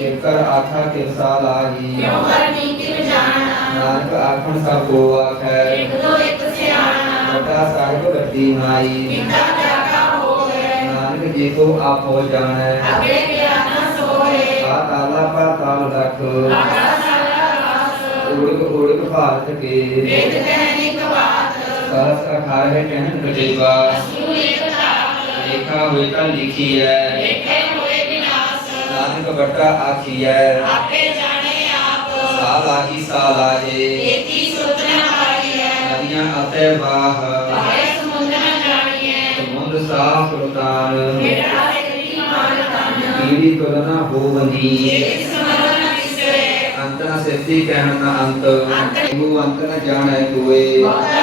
ਇਕ ਕਰ ਆਖਾ ਕਿਰਸਾ ਲਾਹੀ ਕਿਉ ਕਰਨੀ ਤਿਵ ਜਾਣਾ ਨਾਨਕ ਆਖਣ ਸਭ ਕੋ ਆਖੈ ਇੱਕ ਦੋ ਇੱਕ ਸਿਆਣਾ ਵੱਡਾ ਸਾਹਿਬ ਵੱਡੀ ਮਾਈ ਪਿਤਾ ਜਾਗਾ ਹੋਵੇ ਨਾਨਕ ਜੀ ਕੋ ਆਪੋ ਜਾਣੈ ਅਗੇ ਗਿਆਨ ਸੋਏ ਆ ਤਾਲਾ ਪਾ ਤਾਲ ਰਖ ਆਗਾ ਵੱਡਾ ਆਖੀਐ। ਆਪੇ ਜਾਣੇ ਆਪ। ਸਾ ਲਾਹੀ ਸਾ ਲਾਹੇ। ਏਤੀ ਸੁਧ ਨ ਪਾਈਐ ਨਦੀਆਂ ਅਤੇ ਬਾਹ। ਪਾਏ ਸਮੁੰਦ ਨ ਜਾਣੀਐ। ਸਮੁੰਦ ਸਾਹ ਸੁਲਤਾਨ ਮੇਰਾ ਤੇਰੀ ਮਾਨ ਤਨ। ਪੀੜੀ ਤੁਲਨਾ ਹੋਵਨੀ ਜਿਤ ਸਮਰਨ ਵਿਸਰੇ। ਅੰਤ ਨ ਸਿੱਧੀ ਕਹਿਣ ਨ ਅੰਤ। ਤੂੰ ਅੰਤ ਨ ਜਾਣੈ ਕੋਏ ਬਹੁਤਾ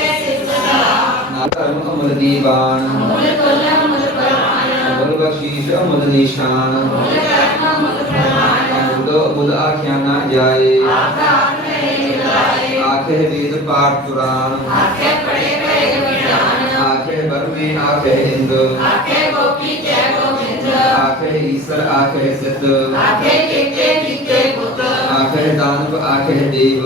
ਇਸਨੂੰ ਕਸੇ ਸਿਰ ਸਦਾ ਨਾ ਧਰਮ ਅਮਲ ਦੀਵਾਨ ਮੁਲ ਕੋਲਾ ਮੁਲ ਪਰਮਾਨ ਅਮਲ ਬਖਸ਼ੀਸ਼ ਅਮਲ ਨਿਸ਼ਾਨ ਮੁਲ ਕਰਮ ਮੁਲ ਪ੍ਰਮਾਨ ਬੁੱਧ ਬੁੱਧ ਆਖਿਆ ਨਾ ਜਾਏ ਆਕਾਰ ਨਹੀਂ ਲਾਏ ਆਖੇ ਵੇਦ ਪਾਠ ਪੁਰਾਣ ਆਖੇ ਪੜੇ ਗਏ ਵਿਡਾਨ ਆਖੇ ਬਰਮੇ ਆਖੇ ਹਿੰਦ ਆਖੇ ਗੋਪੀ ਜੈ ਗੋਬਿੰਦ ਆਖੇ ਈਸ਼ਰ ਆਖੇ ਸਿੱਧ ਆਖੇ ਕੀਤੇ ਕੀਤੇ ਪੁੱਤ ਆਖੇ ਦਾਨਵ ਆਖੇ ਦੇਵ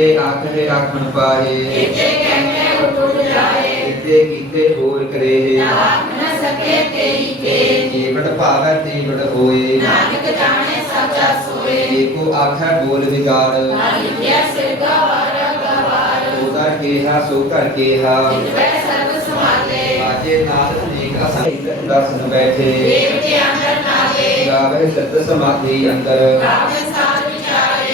ਕੀਤੇ ਆਖੇ ਰਾਖਣ ਪਾਏ। ਕੀਤੇ ਕਹਿੰਦੇ ਉਠ ਜਾਏ। ਕੀਤੇ ਕੀਤੇ ਹੋਰ ਕਰੇ। ਆਖ ਨ ਸਕੇ ਤੇਰੀ ਕੇ ਜੀਵਟ ਭਾਵੈ ਤੀਵਟ ਹੋਏ। ਨਾਨਕ ਜਾਣੇ ਸੱਚਾ ਸੋਏ। ਏਕੋ ਆਖੈ ਬੋਲ ਵਿਗਾੜ ਲਿਖਿਆ ਸਿਰਗਾ ਵਾਰਾ ਗਵਾਰ। ਉਹਦਾ ਕੇਹਾ ਸੋ ਘਰ ਕੇਹਾ। ਜਿਤਵੇ ਸਰਬ ਸਮਾਲੇ ਆਜੇ ਨਾਲ ਅਨੇਕ ਅਸਾਈ ਦਰਸ਼ਨ ਬੈਠੇ। ਦੇਵ ਜੀ ਅੰਦਰ ਨਾਲੇ। ਗਾਵੇ ਸਤ ਸਮਾਧੀ ਅੰਦਰ। ਗਾਵੇ ਸਾਧ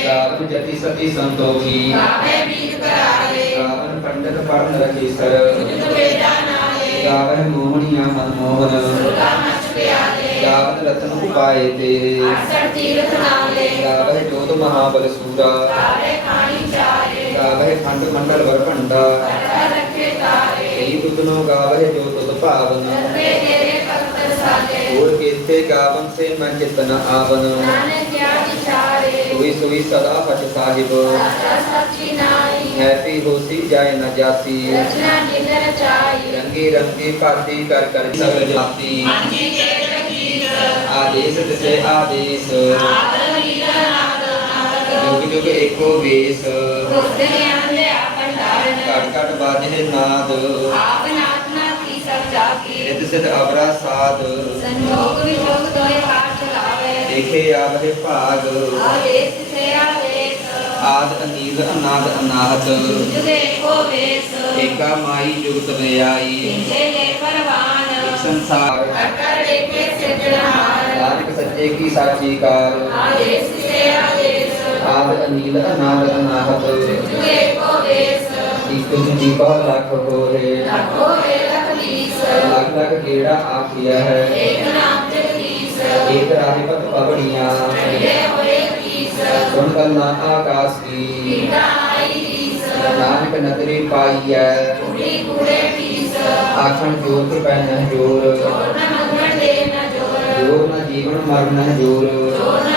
ਗਾਵਨ ਜਤੀ ਸਤੀ ਸੰਤੋਖੀ ਗਾਵੇ ਬੀਤ ਕਰਾਰੇ ਗਾਵਨ ਪੰਡਤ ਪੜਨ ਰਖੀ ਸਰ ਜੁਗ ਵੇਦਾ ਨਾਲੇ ਗਾਵਨ ਮੋਹਣੀਆਂ ਮਨਮੋਹਨ ਸੁਰਗਾ ਮਚ ਪਿਆਲੇ ਗਾਵਨ ਰਤਨ ਉਪਾਏ ਤੇਰੇ ਅਸਰ ਤੀਰਥ ਨਾਲੇ ਗਾਵੇ ਜੋਤ ਮਹਾਬਲ ਸੂਰਾ ਗਾਵੇ ਖਾਣੀ ਚਾਰੇ ਗਾਵੇ ਖੰਡ ਮੰਡਲ ਵਰ ਭੰਡਾ ਰੱਖੇ ਤਾਰੇ ਈ ਤੁਧਨੋ ਗਾਵੇ ਜੋ ਤੁਧ ਭਾਵਨ ਕਰਤੇ ਤੇਰੇ ਭਗਤ ਸਾਲੇ ਹੋਰ ਕੀਤੇ ਗਾਵਨ ਸੇ ਮੈਂ ਚਿਤਨ ਆਵਨ ਨਾਨਕ ਕਿਆ ਵਿਚਾਰੇ ਸੁਈ ਸੁਈ ਸਦਾ ਫਟ ਸਾਹਿਬ। ਹੈਪੀ ਹੋਸੀ ਜਾਏ ਨ ਜਾਤੀ ਰਚਨਾ ਜਿਨ ਰਚਾਈ ਰੰਗੀ ਰੰਗੀ ਭਾਤੀ ਕਰ ਕਰ ਸਗਲ ਜਾਤੀ ਹਾਂਜੀ ਕੇ ਰਖੀਤ ਆਦੇਸ ਤਿਸੇ ਆਦੇਸ। ਆਦਰ ਲੀਲਾ ਨਾਦ ਜੁਗ ਜੁਗ ਏਕੋ ਵੇਸ। ਗੁਰਦੇ ਅੰਦੇ ਆਪੰਡਾਰਨ ਘਟ ਘਟ ਬਾਜੇ ਨਾਦ। ਆਪ ਨਾਥ ਨਾਥੀ ਸਭ ਜਾਗੀ ਰਿਤ ਸਿਧ ਅਵਰਾ ਸਾਧ ਸੰਜੋਗ ਵਿਜੋਗ ਦੋਏ ਚਲਾਵੇ ਦੇਖੇ ਆਵਹਿ ਭਾਗ। ਆਦ ਅਨੀਲ ਅਨਾਦ ਅਨਾਹਤ। ਏਕਾ ਮਾਈ ਜੁਗਤ ਵਿਆਈ ਪਿੰਜੇ ਲੈ ਪਰਵਾਨ। ਇਕ ਸੰਸਾਰ। ਕਰ ਏਕੇ ਸਿਰਜਣਹਾਰ। ਨਾਨਕ ਸੱਚੇ ਕੀ ਸਾਚੀ ਕਾਰ। ਆਦੇਸ ਸੇ ਆਦੇਸ ਆਦ ਅਨੀਲ ਅਨਾਦ ਅਨਾਹਤ। ਜੁਗੇ ਕੋ ਵੇਸ। ਜੀ ਬਹੁ ਲੱਖ ਹੋਏ। ਲਖੋ ਵੇ ਲਖਲੀਸ ਲੱਖ ਲੱਖ ਕਿਹੜਾ ਆਖਿਆ ਹੈ। ਏਕ ਨਾਮ ਜਗਦੀਸ਼ ਏਕ ਰਾਹੀ ਪਤ ਪਵੜੀਆਂ ਇਹ ਹੋਏ ਕੀਸ ਸੁਣ ਕਲਨਾ ਆਕਾਸ ਕੀ ਪੀੜਾ ਆਈ ਕੀਸ ਨਾਨਕ ਨਦਰੀ ਪਾਈਐ ਕੁੜੀ ਕੂੜੇ ਪੀਸ ਆਖਣ ਜੋਤ ਪੈਨ ਜੋਰ ਜੋਰ ਨ ਮੰਗਣ ਦੇ ਨ ਜੋਰ ਜੋਰ ਨ ਜੀਵਨ ਮਰਨ ਜੋਰ ਜੋਰ ਨ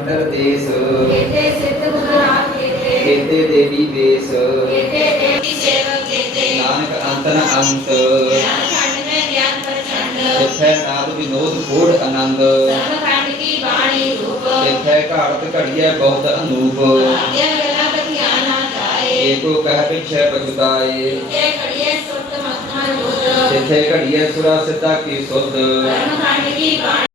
ਮੰਤਰ ਦੇਸ। ਕੇਤੇ ਸਿੱਧ ਗੁਰਨਾਥ ਕੇਤੇ। ਕੇਤੇ ਦੇਵੀ ਵੇਸ ਕੇਤੇ ਦੇਵੀ ਸੇਵਕ ਕੇਤੇ। ਨਾਨਕ ਅੰਤ ਨ ਅੰਤ। ਖੰਡ ਮੈਂ ਗਿਆਨ ਪ੍ਰਚੰਡ। ਇਥੇ ਨਾਦ ਵਿਨੋਦ ਕੋੜ ਆਨੰਦ। ਸਭ ਖੰਡ ਕੀ ਬਾਣੀ ਰੂਪ। ਇਥੇ ਘਾੜਤ ਘੜੀਐ ਬਹੁਤ ਅਨੂਪ। ਆਗਿਆ ਗਲਾ ਬਖਿਆ ਨਾ ਜਾਏ। ਏਕੋ ਕਹਿ ਪਿਛੈ ਪਛਤਾਏ ਇਥੇ ਘੜੀਐ ਸੁਰਤ ਮਖਾਂ ਜੋਤ। ਇਥੇ ਘੜੀਐ ਸੁਰਾ ਸਿੱਧਾ ਕੀ ਸੁਧ। ਕਰਮ ਖੰਡ ਕੀ ਬਾਣੀ